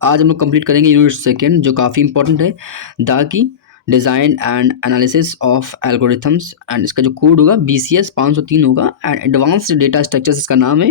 आज हम लोग कंप्लीट करेंगे यूनिट सेकेंड, जो काफ़ी इंपॉर्टेंट है, the key design and analysis of algorithms. And इसका जो कोड होगा BCS 503 होगा एंड एडवांस्ड डेटा स्ट्रक्चर्स इसका नाम है।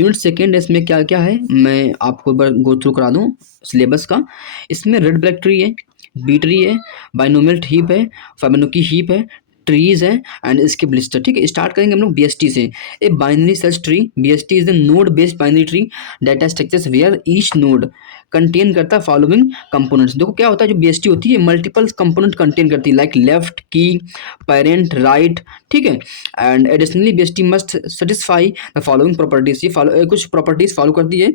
यूनिट सेकेंड इसमें क्या क्या है मैं आपको एक बार गो थ्रू करा दूँ सिलेबस का। इसमें रेड ब्लैक ट्री है, बी ट्री है, बाइनोमियल हीप है, फिबोनाची हीप है, ट्रीज है एंड इसके लिस्ट है। ठीक है, स्टार्ट करेंगे हम लोग BST से। A binary search tree, BST is the node based binary tree data structures where each node contain करता है फॉलोइंग कंपोनेंट्स। देखो क्या होता है, जो BST होती है मल्टीपल कंपोनेंट कंटेन करती है, लाइक लेफ्ट की, पेरेंट, राइट। ठीक है, and additionally BST must satisfy the following properties. ये कुछ प्रॉपर्टीज फॉलो करती है,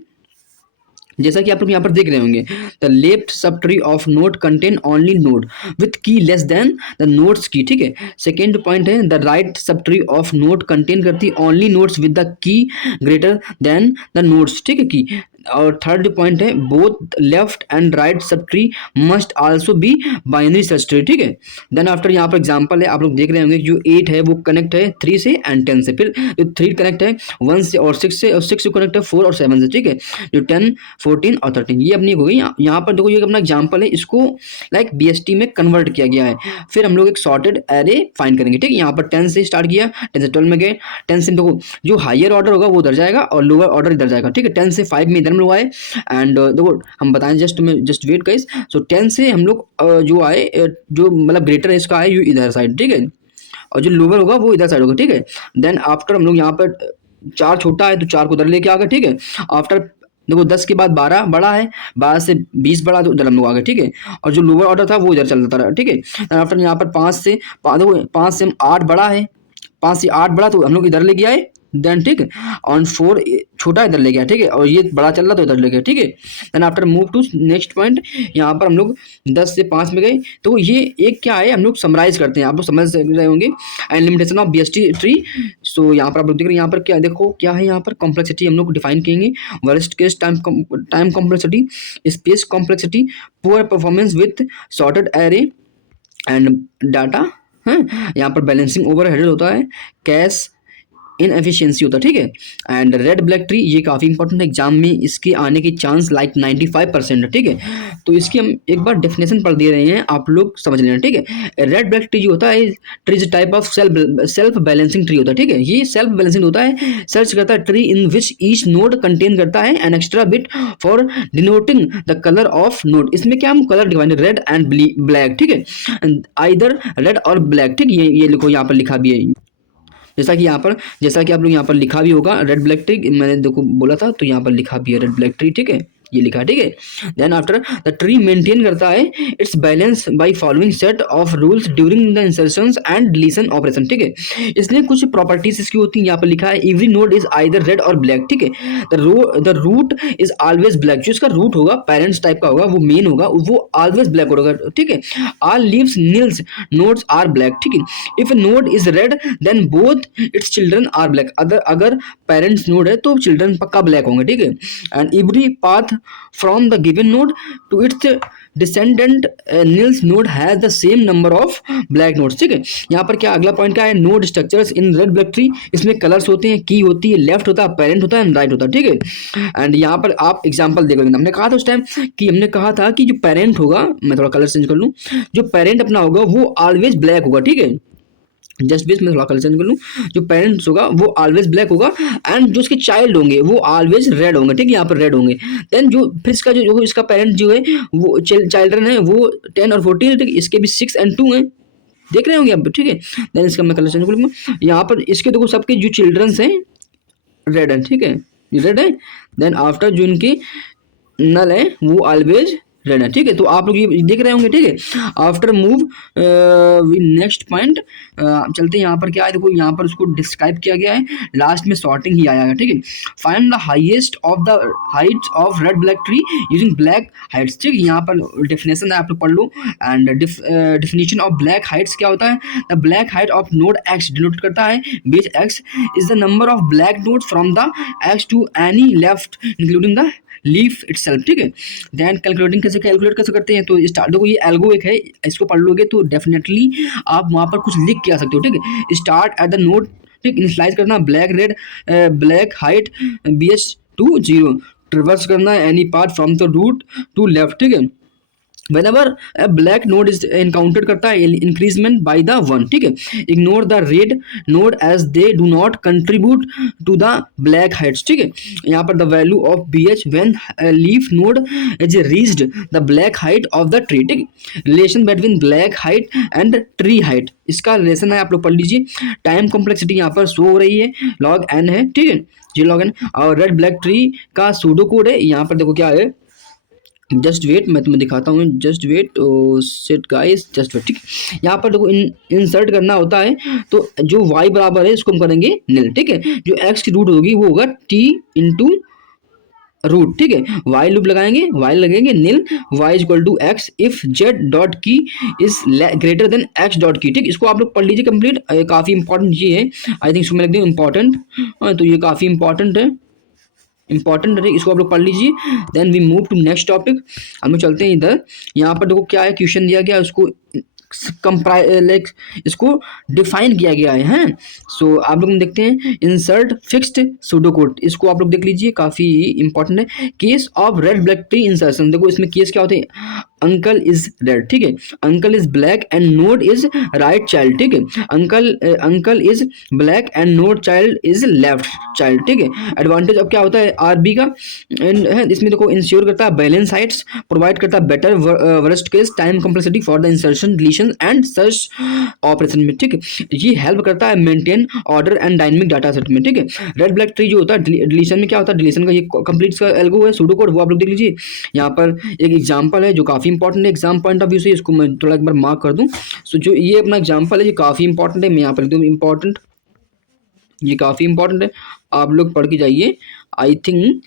जैसा कि आप लोग यहाँ पर देख रहे होंगे। The left subtree of node contain only node with key less than the node's key. ठीक है, सेकेंड पॉइंट है the right subtree of node contain करती only nodes with the key greater than the nodes. ठीक है, key. और third point है both left and right subtree must also be binary search tree. ठीक है, then after यहाँ पर example है, आप लोग देख रहे होंगे जो 8 है वो कनेक्ट है 3 से एंड 10 से, फिर जो 3 कनेक्ट है 1 से और 6 से, और 6 से कनेक्ट है 4 और 7 से। ठीक है, जो 10, 14 और 13 ये अपनी हो गई। यहाँ पर देखो ये अपना एग्जांपल है, इसको लाइक BST में कन्वर्ट किया गया है। फिर हम लोग एक सॉर्टेड एरे फाइंड करेंगे। ठीक है, यहाँ पर 10 से स्टार्ट किया, 10 से 12 में गए, 10 से देखो जो हायर ऑर्डर होगा वो उधर जाएगा और लोअर ऑर्डर इधर जाएगा। ठीक है, 10 से 5 में इधर हम लोग आए एंड देखो हम बताएं, जस्ट वेट गाइस। सो 10 से हम लोग जो आए, जो मतलब ग्रेटर है इसका आए, यू इधर साइड। ठीक है, और जो लोअर होगा वो इधर साइड होगा। ठीक है, देन आफ्टर हम लोग यहाँ पर 4 छोटा है तो 4 को उधर लेके आ गए। ठीक है, आफ्टर देखो 10 के बाद 12 बड़ा है, 12 से 20 बड़ा, तो उधर हम लोग आ गए। ठीक है, और जो लोअर ऑर्डर था वो इधर चलता रहा। ठीक है, आफ्टर यहाँ पर 5 से 8 बड़ा है, 5 से 8 बड़ा तो हम लोग इधर ले गया है। देन ठीक है, ऑन 4 छोटा इधर ले गया। ठीक है, और ये बड़ा चल रहा तो इधर ले गया। ठीक है, then after move to next point, यहाँ पर हम लोग 10 से 5 में गए। तो ये एक क्या है, हम लोग समराइज करते हैं, आप लोग समझ रहे होंगे। And limitation of BST tree. So यहाँ पर आप लोग देख रहे हैं, यहाँ पर क्या देखो क्या है, यहाँ पर कॉम्प्लेक्सिटी हम लोग डिफाइन करेंगे। Worst case time complexity, space complexity, poor performance with sorted array and data है। यहाँ पर बैलेंसिंग ओवर हेडेड होता है, कैश इनएफिशिएंसी होता है। ठीक है, एंड रेड ब्लैक ट्री ये काफ़ी इंपॉर्टेंट है, एग्जाम में इसके आने की चांस लाइक 95% है। ठीक है, तो इसकी हम एक बार डेफिनेशन पढ़ दे रहे हैं, आप लोग समझ लेना। ठीक है, रेड ब्लैक ट्री जो होता है, tree is type of self balancing tree होता है। ठीक है, ये सेल्फ बैलेंसिंग होता है, सर्च करता है tree in which each node contain करता है an extra bit for denoting the colour of node. इसमें क्या हम colour divine red and black. ठीक है, आइदर रेड और ब्लैक। ठीक है, ये लिखो, यहाँ पर लिखा भी है, जैसा कि आप लोग यहाँ पर लिखा भी होगा रेड ब्लैक ट्री, मैंने देखो बोला था तो यहाँ पर लिखा भी है रेड ब्लैक ट्री। ठीक है, ये लिखा है। ठीक है, then after the tree maintain करता है its balance by following set of rules during the insertions and deletion operation. ठीक है, इसलिए कुछ प्रॉपर्टीज इसकी होती हैं, यहाँ पर लिखा है every node is either red और ब्लैक। ठीक है, the root is always black, जो इसका रूट होगा पेरेंट्स टाइप का होगा, वो मेन होगा, वो ऑलवेज ब्लैक होगा। ठीक है, all leaves nils nodes are black. ठीक है, if node is red then both its children are black. अगर पेरेंट्स नोड है तो चिल्ड्रन पक्का ब्लैक होंगे। ठीक है, and every path from the given node to its descendant nils node has the same number of black nodes। ठीक है, यहाँ पर क्या अगला पॉइंट क्या है, node structures in red black tree. इसमें कलर्स होते हैं, की होती है, लेफ्ट होता है, पेरेंट होता है, राइट होता है। ठीक है, एंड यहाँ पर आप एग्जांपल देखोगे, हमने कहा था उस टाइम कि हमने कहा था कि जो पेरेंट होगा, मैं थोड़ा कलर चेंज कर लूँ, जो पेरेंट अपना होगा वो ऑलवेज ब्लैक होगा। ठीक है, जस्ट बेस में थोड़ा कलर चेंज कर लूँ, जो पेरेंट्स होगा वो ऑलवेज ब्लैक होगा एंड जो उसके चाइल्ड होंगे वो ऑलवेज रेड होंगे। ठीक है, यहाँ पर रेड होंगे। देन जो फिर इसका जो इसका पेरेंट जो है वो चिल्ड्रन है वो 10 और 14 है। ठीक है, इसके भी 6 और 2 हैं, देख रहे होंगे आप। ठीक है, देन इसका मैं कलर चेंज कर लूँगा, यहाँ पर इसके देखो सबके जो चिल्ड्रंस हैं रेड है। ठीक है, रेड है। देन आफ्टर जो इनकी नल है वो ऑलवेज रेड है। ठीक है, तो आप लोग ये देख रहे होंगे। ठीक है, आफ्टर मूव नेक्स्ट पॉइंट चलते हैं, यहाँ पर क्या है देखो, यहाँ पर उसको डिस्क्राइब किया गया है, लास्ट में सॉर्टिंग ही आया है। ठीक है, find the highest of the heights of red black tree using black heights. ठीक है, यहाँ पर डेफिनेशन है, आप लोग पढ़ लो। And definition of black heights क्या होता है, the black height of node X denote करता है base X is the number of black node from the X to any left including the leaf itself. ठीक है, देन कैलकुलेट कैसे करते हैं, तो स्टार्ट देखो ये एल्गो एक है, इसको पढ़ लोगे तो डेफिनेटली आप वहाँ पर कुछ लिख के आ सकते हो। ठीक है, स्टार्ट एट द नोड, ठीक, इनिशियलाइज करना black red black height BH to 0 traverse करना है any path from the root to left, ठीक है। whenever a black node is encountered करता है increasement by the one, ठीक है। ignore the red node as they do not contribute to the black heights, ठीक है। यहाँ पर the value of bh when a leaf node is reached the black height of the tree, ठीक है। relation between black height and tree height, इसका relation है, आप लोग पढ़ लीजिए। टाइम कॉम्प्लेक्सिटी यहाँ पर शो हो रही है, log n है, ठीक है, जी log n। और रेड ब्लैक ट्री का सूडो कोड है, यहाँ पर देखो क्या है, जस्ट वेट, मैं तुम्हें दिखाता हूँ, just wait, set guys, just wait, ठीक है। यहाँ पर देखो इंसर्ट करना होता है, तो जो y बराबर है इसको हम करेंगे नील, ठीक है। जो x की रूट होगी वो होगा t इंटू रूट, ठीक है। वाई लूप लगाएंगे, वाई लगेंगे nil, y is equal to X if Z dot key is greater than X dot key, ठीक। इसको आप लोग पढ़ लीजिए कंप्लीट, काफी इंपॉर्टेंट चीज है, आई थिंक इसको मैं लिख दूँ इंपॉर्टेंट, तो ये काफी इंपॉर्टेंट है, इंपॉर्टेंट है, इसको आप लोग पढ़ लीजिए। Then we move to next topic, हम लोग चलते हैं इधर। यहाँ पर देखो क्या है, क्वेश्चन दिया गया, उसको लाइक इसको डिफाइन किया गया है। सो आप लोग देखते हैं, इंसर्ट फिक्स्ड सूडो कोड, इसको आप लोग देख लीजिए, काफी इंपॉर्टेंट है। Case of red black tree insertion, देखो इसमें केस क्या होते हैं, अंकल इज रेड, ठीक है, uncle is black and node is right child, ठीक है। Uncle is black and node child is left child, ठीक है। एडवांटेज अब क्या होता है आरबी का, एंड इसमें देखो इंश्योर करता है बैलेंस हाइट्स, प्रोवाइड करता है better worst case time complexity for the insertion deletion and search operation में, ठीक है। ये हेल्प करता है maintain order and dynamic data set में, ठीक है। रेड ब्लैक ट्री जो होता है डिलीशन में क्या होता है, डिलीशन का ये कंप्लीट का एल्गो है, सूडो कोड, वो आप लोग देख लीजिए। यहाँ पर एक एग्जांपल है जो काफी इंपॉर्टेंट है एग्जाम पॉइंट ऑफ व्यू से, इसको मैं थोड़ा एक बार मार्क कर दूं। सो जो ये अपना एग्जांपल है ये काफी इंपॉर्टेंट है, मैं यहाँ पर लिख दूं इंपॉर्टेंट, ये काफी इंपॉर्टेंट है, आप लोग पढ़ के जाइए, आई थिंक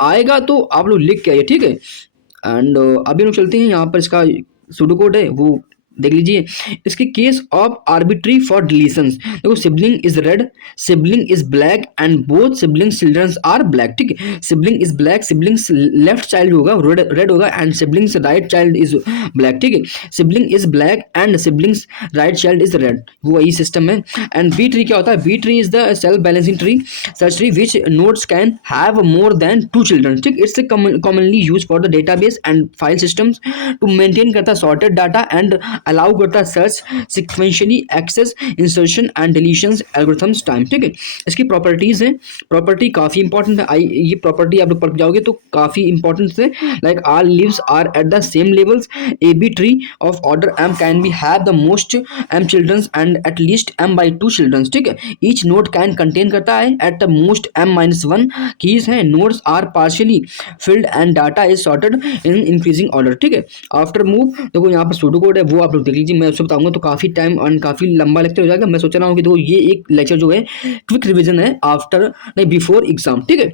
आएगा तो आप लोग लिख के आइए, ठीक है। एंड अभी लोग चलते हैं, यहाँ पर इसका सूडो कोड है वो देख लीजिए। इसके case of arbitrary for deletions, देखो sibling is red, sibling is black and both sibling's childrens are black, ठीक है। Sibling is black, sibling's left child होगा रेड होगा and sibling's right child is black, ठीक है। Sibling is black and sibling's right child is red, वो वही system है। And B tree क्या होता है, B tree is the self balancing tree, such tree which nodes can have more than 2 children, ठीक। It's commonly use for the database and file systems to maintain करता है sorted data and allow करता है search sequentially access insertion and deletions algorithms time, ठीक है। इसकी properties हैं, property काफी इंपॉर्टेंट है, ये प्रॉपर्टी आप लोग पढ़ जाओगे तो काफी इंपॉर्टेंट है। Like all leaves are at the same levels, A B tree of order m can be have the most m childrens and at least m by 2 childrens, ठीक है। ईच नोड कैन कंटेन करता है at the most m-1 keys हैं, nodes are partially filled and data is sorted in increasing order, ठीक है। After move देखो यहाँ पर सूडो कोड है वो आप लोग देख लीजिए, मैं उससे बताऊंगा तो काफी टाइम और काफी लंबा लेक्चर हो जाएगा। मैं सोच रहा हूँ कि देखो ये एक लेक्चर जो है क्विक रिवीजन है आफ्टर नहीं बिफोर एग्जाम, ठीक है।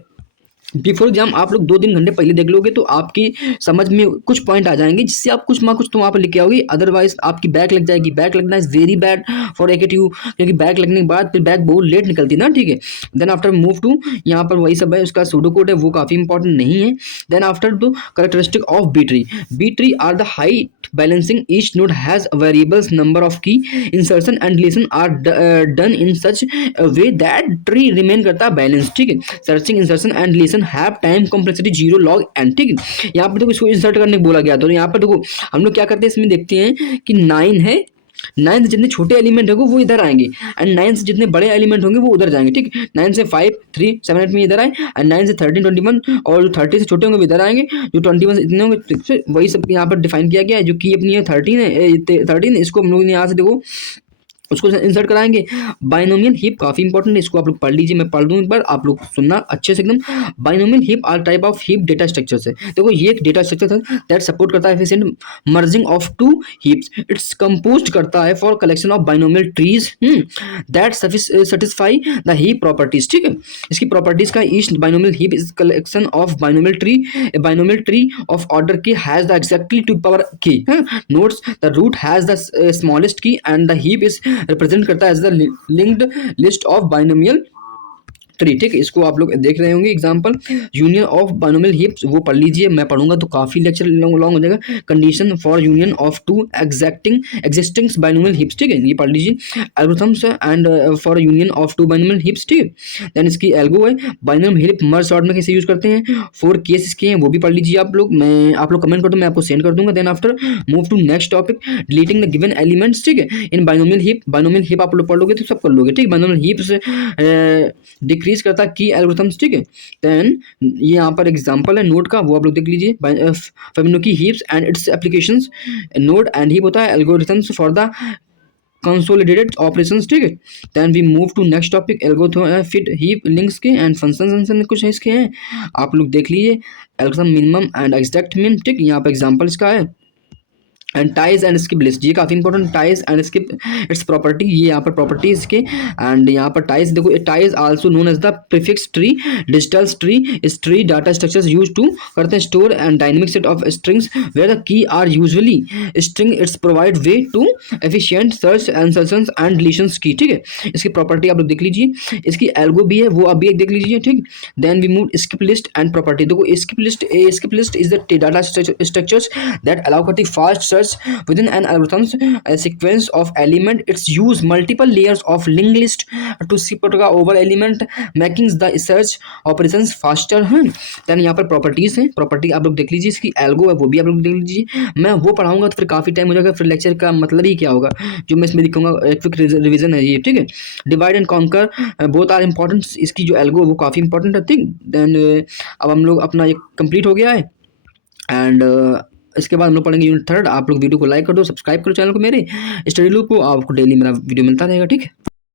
बिफोर एग्जाम आप लोग 2-3 घंटे पहले देख लोगे तो आपकी समझ में कुछ पॉइंट आ जाएंगे जिससे आप कुछ ना कुछ तो वहाँ पर लिख के आओगे, अदरवाइज आपकी बैक लग जाएगी। बैक लगना is very bad for AKTU, क्योंकि बैक लगने के बाद फिर बैक बहुत लेट निकलती है ना, ठीक है। देन आफ्टर मूव टू, यहाँ पर वही सब है, उसका सूडो कोड है वो काफी इंपॉर्टेंट नहीं है। Then after two characteristic of B tree, B tree are the height balancing, each node has variables number of key, insertion and deletion are done in such way that tree remain करता है balance, ठीक है। Searching insertion and deletion have time complexity 0 log n, ठीक है। यहाँ पर देखो इसको इंसर्ट करने को बोला गया, तो यहाँ पर देखो हम लोग क्या करते हैं, इसमें देखते हैं कि 9 है, 9 से जितने छोटे एलिमेंट होंगे वो इधर आएंगे एंड 9 से जितने बड़े एलिमेंट होंगे वो उधर जाएंगे, ठीक। 9 से 5 3 7 8 में इधर आए एंड 9 से 13 21 और जो 30 से छोटे होंगे वो इधर आएंगे, जो 21 से इतने होंगे वही सब यहाँ पर डिफाइन किया गया है। जो की अपनी है 13 है, इसको हम लोग यहाँ से देखो उसको इंसर्ट कराएंगे। बाइनोमियल हीप काफी इंपॉर्टेंट है, इसको आप लोग पढ़ लीजिए, मैं पढ़ दूं एक बार, आप लोग सुनना अच्छे से एकदम। Binomial heap are type of heap data structure है, देखो ये एक डेटा स्ट्रक्चर है दैट सपोर्ट करता है efficient merging of 2 heaps, it's composed करता है for collection of binomial trees that satisfy the heap properties, ठीक है। इसकी प्रॉपर्टीज का each binomial heap is collection of binomial tree, binomial tree of order K has the exactly two power K nodes, the root has the smallest key and the heap is represent करता है as the linked list of binomial 3, ठीक है। इसको आप लोग देख रहे होंगे example, union of binomial heaps वो पढ़ लीजिए, मैं पढ़ूंगा तो काफी लेक्चर लॉन्ग हो जाएगा। Condition for union of two existing binomial heaps, ठीक है, ये पढ़ लीजिए। Algorithms and for union of two binomial heaps, ठीक है। देन इसकी एल्गो है, बाइनोमियल हीप मर्ज सॉर्ट में कैसे यूज करते हैं, 4 केस इसके हैं वो भी पढ़ लीजिए आप लोग, मैं आप लोग कमेंट कर दो, मैं आपको सेंड कर दूंगा। Then after move to next topic, deleting the given elements, ठीक है, in binomial heap. Binomial heap आप लोग पढ़ लोगे तो सब कर लोगे, ठीक है। बाइनोमियल हीप से डिक्रीज करता की एल्गोरिथम्स, ठीक है। देन ये यहाँ पर एग्जांपल है नोड का, वो आप लोग देख लीजिए, Fibonacci heaps and its applications. Node and heap होता है algorithms for the consolidated operations, ठीक है। Then we move to next topic, algorithm fit heap links के एंड फंक्शंस कुछ है इसके हैं, आप लोग देख लीजिए। एल्गोरिथम मिनिमम एंड एग्जैक्ट मिन, ठीक, यहाँ पर एग्जांपल इसका है। And ties and skip list, ये काफी important, ties and skip it's property, ये यहाँ पर प्रॉपर्टीज के। एंड यहाँ पर टाइज देखो, tries also known as the prefix tree, digital tree, is tree data structures use to करते हैं store and dynamic set of strings where the key are usually string, it's provide way to efficient search insertions and deletions key, ठीक है। इसकी property आप लोग देख लीजिए, इसकी एल्गो भी है वो आप भी एक देख लीजिए, ठीक। Then we move skip list and property, देखो skip list is the data structures that allow करती fast within an algorithm's sequence of element, its use multiple layers of linked list to support का over element making the search operations faster है। then यहाँ पर properties हैं, property आप लोग देख लीजिए, इसकी एल्गो है वो भी आप लोग देख लीजिए, मैं वो पढ़ाऊंगा तो फिर काफी टाइम हो जाएगा, फिर लेक्चर का मतलब ही क्या होगा, जो मैं इसमें दिखाऊंगा एक क्विक रिवीजन है ये, ठीक है। Divide and conquer both are important, इसकी जो एल्गो है वो काफी इंपॉर्टेंट है, ठीक। देन अब हम लोग अपना ये कंप्लीट हो गया है। एंड इसके बाद हम लोग पढ़ेंगे यूनिट 3। आप लोग वीडियो को लाइक कर दो, सब्सक्राइब करो चैनल को मेरे, स्टडी लूप को, आपको डेली मेरा वीडियो मिलता रहेगा, ठीक है।